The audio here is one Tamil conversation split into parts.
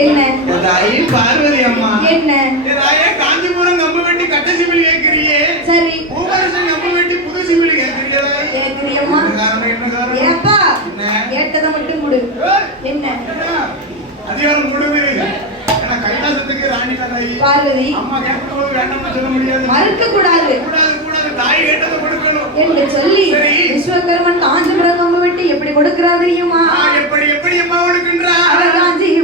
என்ன? தாயி பார்வதி அம்மா. என்ன? தாயே காஞ்சிபுரம் கம்பு வெட்டி கட்ட சிமிழ் கேட்கிறியே. சரி. பூவரசன் கம்பு வெட்டி புது சிமிழ் கேட்கிறியே. கேக்குறியம்மா என்ன என்ன ஏப்பா என்ன? கேட்டதை மட்டும் ஏய், என்ன? என்ன? அதிகாரம் ஏன்னா கைலாசத்துக்கு ராணி தாயி பார்வதி. அம்மா கேட்கும்போது வேண்டாம்னு சொல்ல முடியாது. மறுக்க கூடாது கூடாது. கூடாது தாய் கேட்டதை கொடுக்கணும். என்று சொல்லி. விஸ்வகர்மன் காஞ்சிபுரம் கம்பு வெட்டி எப்படி கொடுக்கிறார் தெரியுமா? எப்படி எப்படி அம்மா கொடுக்கின்றா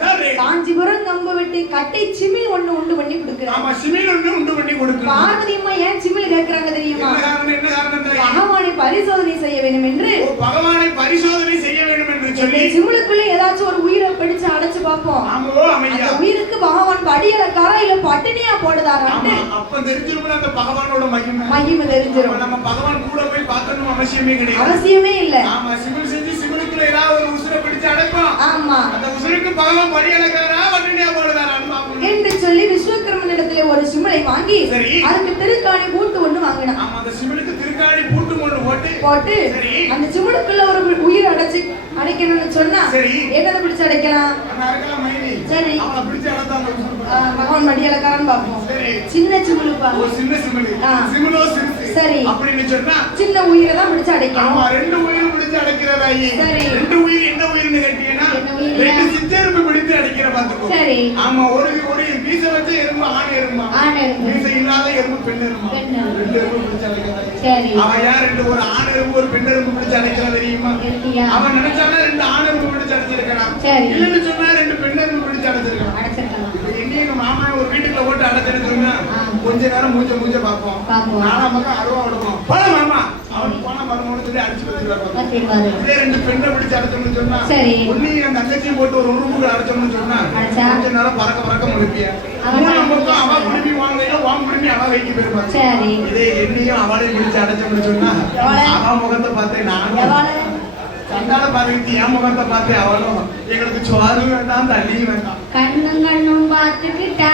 சரி. காஞ்சிபுரம் கம்பு வெட்டி கட்டை சிமிழ் ஒண்ணு உண்டு பண்ணி கொடுக்கிறார். ஆமா சிமிழ் ஒன்று உண்டு பண்ணி கொடுக்கணும். பார்வதி அம்மா ஏன் சிமிழ் கேட்கிறாங்க தெரியுமா? என்ன காரணம்? பகவானை பரிசோதனை செய்ய வேண்டும் என்று. பகவானை பரிசோதனை செய்ய வேண்டும் என்று சொல்லி. சிமிழுக்குள்ள ஏதாச்சும் ஒரு உயிரை பிடிச்சு அடைச்சு பார்ப்போம். அந்த உயிருக்கு பகவான் படியலக்காரா இல்ல பட்டினியா போடுதாரான்னு ஆமா அப்ப தெரிஞ்சிருக்கணும் அந்த பகவானோட மகிமை. மகிமை அப்ப தெரிஞ்சிரும் நம்ம பகவான் கூட போய் பார்க்கணும் அவசியமே கிடையாது. அவசியமே இல்ல. ஆமா சிமிழ் சிமிழுக்குள்ள ஏதாவது ஒரு உசுரை பிடிச்சு அடைப்போம் ஆமா. அந்த உசுருக்கு பகவான் படி அழகாரா வட்டினியா போடுதாரான்னு பார்க்கணும். என்று சொல்லி விஸ்வகர்மன் இடத்துல ஒரு சிமிழை வாங்கி. அதுக்கு திருக்காணி பூட்டு ஒண்ணு வாங்கினான். ஆமா அந்த சிமிழுக்கு திருக்காணி பூட்டு. அந்த சிமிழுக்குள்ள ஒரு உயிர் அடைச்சு அடைக்கணும்னு சொன்னா சரி. என்னதை பிடிச்சு அடைக்கலாம்? சரி. பகவான் மடியலக்காரன் பார்ப்போம். சரி. சின்ன சிமிழுப்பா ஒரு சின்ன. சிமிழோ சிறுசு. சரி. அப்படின்னு சொன்னா சின்ன உயிரை தான் பிடிச்சு ஆமா அடைக்கணும் ரெண்டு பிடிச்சு அடைக்கிறதாயி சரி. ரெண்டு உயிர் என்ன உயிர்னு கேட்டீங்கன்னா? ரெண்டு சித்தெரும்பு பிடித்து அடைக்கிற பாத்துக்கோ சரி. ஆமா ஒரு ஒரு மீச வச்ச எறும்பு ஆண் எறும்பா. மீச இல்லாத எறும்பு பெண் எறும்பா. ரெண்டு எறும்பு பிடிச்சு அடைக்கிறதாயி சரி அவன் யார் ரெண்டு ஒரு ஆண் எறும்பு ஒரு பெண் எறும்பு பிடிச்சு அடைக்கிறா தெரியுமா? அவன் நினைச்சானா ரெண்டு ஆண் எறும்பு பிடிச்சு அடைச்சிருக்கலாம் சரி. இல்லைன்னு சொன்னா ரெண்டு பெண் எறும்பு பிடிச்சு எங்கேயும் எங்க மாமா ஒரு வீட்டுக்குள்ள சொன்னா ஆ. கொஞ்ச நேரம் மூஞ்ச மூஞ்ச பார்ப்போம். நாலாம் பக்கம் அருவா விடுவோம் போல மாமா சொல்லி அடிச்சு வச்சிருக்காங்க வச்சிருப்பாரு. இதே ரெண்டு பெண்ணை பிடிச்சு அடைச்சோம்னு சொன்னா சரி. ஒன்னையும் என் தங்கச்சியும் போட்டு ஒரு ரூமுக்கு அடைச்சோம்னு சொன்னா அடைச்சா? கொஞ்ச நேரம் பறக்க பறக்க முடிப்பிய பக்கம் அவ வாங்க குடுமி அவ வைக்க போயிருப்பாங்க சரி இதே என்னையும் அவளையும் பிடிச்சு அடைச்சோம்னு சொன்னா முகத்தை பார்த்தேன்? கண்டால பாத்துக்கிட்டு என் முகத்தை பார்த்தேன் அவளும் எங்களுக்கு சோறு வேண்டாம் தண்ணியும் வேண்டாம் கண்ணும் கண்ணும் பார்த்துக்கிட்டா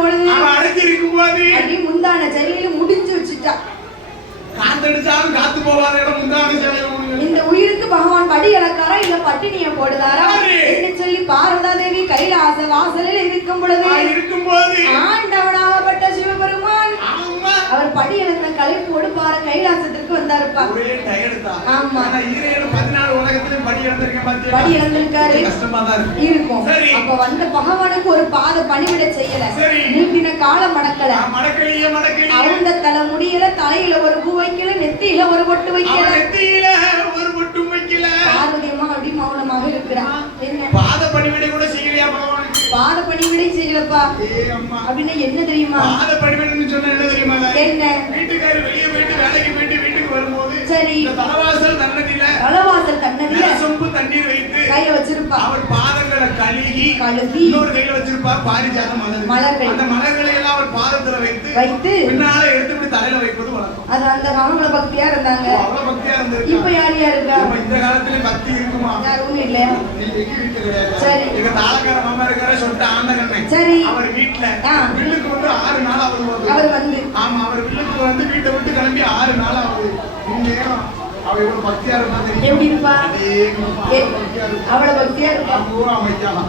பொழுது அவன் அடைச்சிருக்கும் போது அப்படி முந்தான சரியில முடிஞ்சு வச்சுட்டா. காத்தடிச்சாலும் காத்து போவாத இடம் முந்தான சேலையில முடியும் இந்த உயிருக்கு பகவான் படி இழக்காரா இல்ல பட்டினிய போடுதாரா? என்று சொல்லி பாரதா தேவி கைலாச வாசலில் இருக்கும் பொழுது இருக்கும் போது ஆண்டவனாகப்பட்ட சிவபெருமான் அவர் படி இழந்த கலைப்போடு பார கைலாசத்திற்கு வந்தாருப்பா. ஆமா. பதினாலு உலகத்திலும் படி இழந்திருக்கேன் பாத்தியா? படி இழந்திருக்காரு. இருக்கும். அப்ப வந்த பகவானுக்கு ஒரு பாத பணிவிட செய்யல. நீட்டின காலம் மடக்கல. அவங்க தலை முடியல தலையில ஒரு பூ வைக்கல நெத்தியில ஒரு பொட்டு வைக்கல. நெத்தியில ஒரு பொட்டும் வைக்கல. பார்வதி அம்மா அப்படி மௌனமாக இருக்கிறா என்ன பாத பணிவிடை கூட செய்யலையா பகவானுக்கு பாத பணிவிடை செய்யலப்பா அப்படின்னு என்ன தெரியுமா? பாத பணிவிடைன்னு சொன்னா என்ன தெரியுமா? என்ன? வீட்டுக்காரர் வெளியே போயிட்டு வேலைக்கு போயிட்டு வீட்டுக்கு வரும்போது சரி. தலவாசல் தன்னதில தலவாசல் தன்னதில சொம்பு தண்ணீர் வைத்து கையில வச்சிருப்பா. அவர் பாதங்களை கழுகி கழுவி இன்னொரு கையில வச்சிருப்பா பாரிஜாத மலர் மலர்கள். அந்த மலர்களை எல்லாம் அவர் பாதத்துல வைத்து வைத்து பின்னால எடுத்து இப்படி தலையில வைப்பது வழக்கம். அது அந்த ராமல பக்தியா இருந்தாங்க. அவ்வளவு பக்தியா இப்ப இருந்திருக்கு யார் யார் இருக்கா? இந்த காலத்துல பக்தி இருக்குமா? யாரும் இல்லையா. சரி. எங்க தாளக்கார மாமா இருக்கார சொல்லிட்டு ஆண்ட கண்ணன் சரி. அவர் வீட்டுல. வில்லுக்கு வந்து ஆறு நாள் ஆகுது அவர் வந்து. ஆமா அவர் வில்லுக்கு வந்து வீட்டை விட்டு கிளம்பி ஆறு நாள் ஆகுது. இந்நேரம் அவ இவ்வளவு பக்தியா இருந்தா தெரியும்? எப்படி இருப்பா? அவ்வளவு பக்தியா இருப்பா.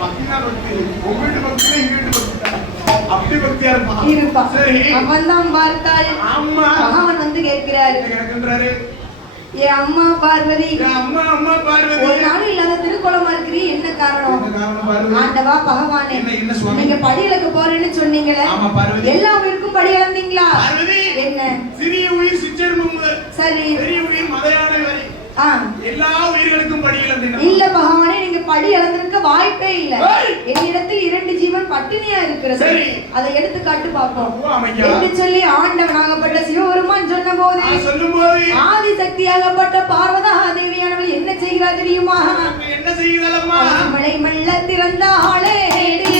பக்தினா பக்தி. உங்க வீட்டு பக்தினா எங்க வீட்டு பக்தி. அப்படி பக்தியா இருப்பா இருப்பா. சரி. அவன் தான் பார்த்தாள் ஆமா பகவான் வந்து கேட்கிறாரு. கேட்கின்றாரு என் அம்மா பார்வதி. அம்மா அம்மா பார்வதி. ஒரு நாள் இல்லாத திருக்குளமா இருக்கிறீ என்ன காரணம்? ஆண்டவா பகவானே. நீங்க படி இழக்க போறேன்னு சொன்னீங்களே. ஆமா பார்வதி. எல்லா உயிருக்கும் படி இழந்தீங்களா? பார்வதி என்ன? சிறிய உயிர் முதல் சரி. பெரிய உயிர் மதையானை வரை. எல்லா உயிர்களுக்கும் படி இழந்தேன் இல்ல பகவானே நீங்க படி இழந்திருக்க வாய்ப்பே இல்ல! என்னிடத்தில் இரண்டு ஜீவன் பட்டினியா இருக்கிறது. சரி. அதை எடுத்து காட்டு பார்ப்போம். என்று சொல்லி ஆண்டவனாகப்பட்ட சிவபெருமான் சொன்ன போது நான் சொல்லும்போது ஆதிசக்தியாகப்பட்ட பார்வதா தேவியானவள் என்ன செய்கிறார் தெரியுமா? என்ன செய்யுதலம்மா மழை மெல்ல திறந்தாளே திறந்தாளே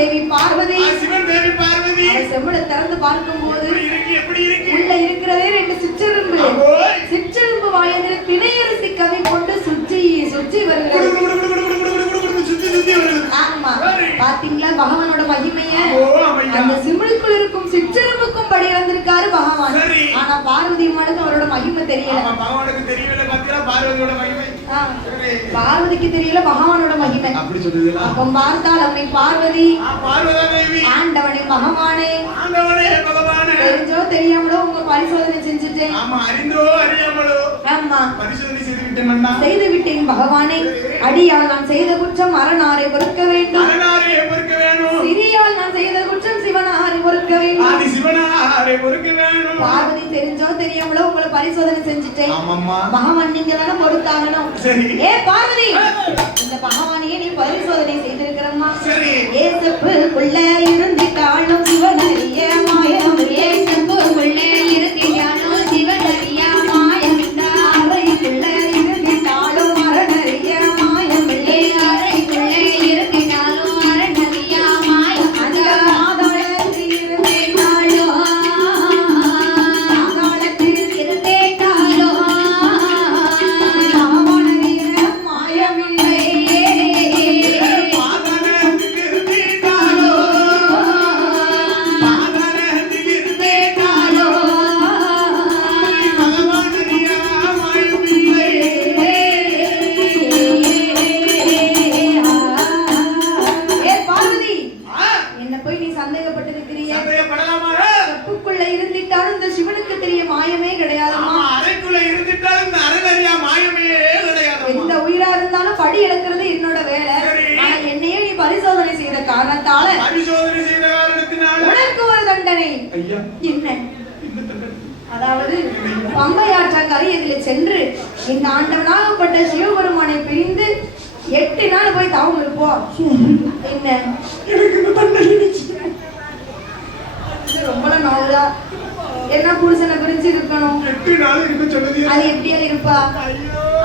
தேவி பார்வதி. சிவன் தேவி பார்வதி. செவ்வளை திறந்து பார்க்கும் போது உள்ள இருக்கிறதே ரெண்டு சிற்றெலும்பு சிற்றெலும்பு வாயில திணையரசி கவி கொண்டு சுற்றி சுற்றி வருகிறது. ஆமா. பாத்தீங்களா பகவானோட மகிமைய? அந்த சிமிழுக்குள் இருக்கும் சிற்றெலும்புக்கும் படி வந்திருக்காரு பகவான். ஆனா பார்வதி மனது மகிமை தெரியல. பகவானுக்கு பாத்தீங்களா பார்வதியோட மகிமை. பார்வதிக்கு தெரியல பகவானோட மகிமை. அப்படி அப்போ பார்த்தால் அவனை பார்வதி. ஆண்டவனை பகவானே ஆண்டவனே பகவானே. தெரிஞ்சோ தெரியாமலோ உங்க பரிசோதனை செஞ்சுட்டேன். ஆமா அறிந்தோ அறியாமலோ ஆமா. பரிசோதனை செய்து விட்டேன் செய்து விட்டேன் பகவானே அடியால் நான் செய்த குற்றம் அரணாரை பொறுக்க வேண்டும். அரணாரே பொறுக்க வேணும் சிறியால் நான் செய்த குற்றம் பொறுக்க வேண்டும் ஆதி சிவனாரே பொறுக்க வேணும். பார்வதி தெரிஞ்சோ தெரியாமலோ உங்களை பரிசோதனை செஞ்சுட்டேன். ஆமாம்மா. பகவான் நீங்க தானே பொறுத்தாகணும் சரி. ஏ பார்வதி இந்த பகவானையே நீ பரிசோதனை செய்திருக்கிறம்மா. சரி. ஏசப்புக்குள்ள இருந்திட்டாலும் படி இழக்கிறது என்னோட வேலை. ஆனா என்னையே நீ பரிசோதனை செய்த காரணத்தால பரிசோதனை செய்த காரணத்தினால? உனக்கு ஒரு தண்டனை. என்ன. அதாவது பம்பையாற்ற கரையதில் சென்று இந்த ஆண்டவனாகப்பட்ட சிவபெருமானை பிரிந்து எட்டு நாள் போய் தவம் இருப்போம் என்ன? எனக்கு ரொம்ப நோவுதா என்ன புருஷனை பிரிஞ்சு இருக்கணும்? எட்டு நாள் இருக்க சொன்னது அது எப்படியா இருப்பா?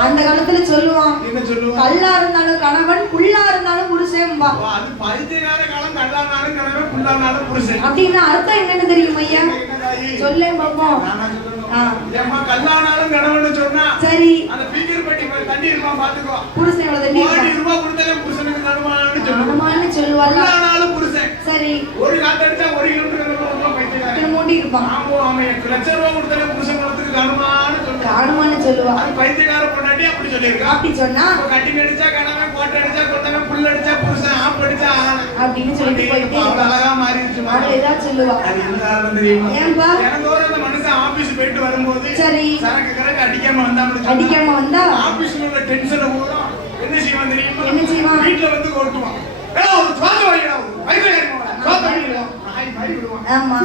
அந்த காலத்துல சொல்லுவான் என்ன சொல்லுவா கல்லா இருந்தாலும் கணவன் புல்லா இருந்தாலும் புருஷன்பா அது பரிச்சயகால காலம் கல்லானாலும் கணவன் புல்லானாலும் புருஷன். அப்படின்னா அர்த்தம் என்னன்னு தெரியும் ஐயா? சொல்லேன் பாப்போம். ஏம்மா கல்லானாலும் கணவன் சொன்னா சரி. அந்த பீக்கர் பெட்டி தண்ணி இருப்பான் பாத்துக்கோ. புருஷன் எவ்வளவு தண்ணி கோடி? ரூபாய் கொடுத்தாலே புருஷனுக்கு தருமானு சொல்லுவான் சொல்லுவாள் கல்லானாலும் புருஷன். சரி. ஒரு காத்தடிச்சா ஒரு கிலோமீட்டர் இத்தனை மூடி இருப்பான். ஆமா அவன் லட்சம் ரூபாய் கொடுத்தாலே புருஷன் குளத்துக்கு சொல்லுவான் காணுமான்னு சொல்லுவா. அது பைத்தியக்கார பொண்டாட்டி அப்படி சொல்லியிருக்கான் அப்படி சொன்னா அப்ப கட்டி அடிச்சா கணவன் கோட்டை அடிச்சா கொண்டவன் புல் அடிச்சா புருஷன் ஆப் அடிச்சா அப்படின்னு சொல்லிட்டு போயிட்டே அவ்வளவு. அழகா மாறிடுச்சு அவள் ஏதாவது சொல்லுவா. அது என்ன தெரியுமா? ஏன்பா? தினந்தோறும் அந்த மனுஷன் ஆபீஸ் போயிட்டு வரும்போது சரி. சரக்கு கரக்கு அடிக்காம வந்தாம அடிக்காம வந்தா? ஆபீஸ்ல உள்ள டென்ஷனை பூரா என்ன செய்வான் தெரியுமா? என்ன செய்வான்? வீட்டுல வந்து கொட்டுவான். ஏய், ஒரு சுவாசம் வைடா, ஒரு வைடா. ஆமா.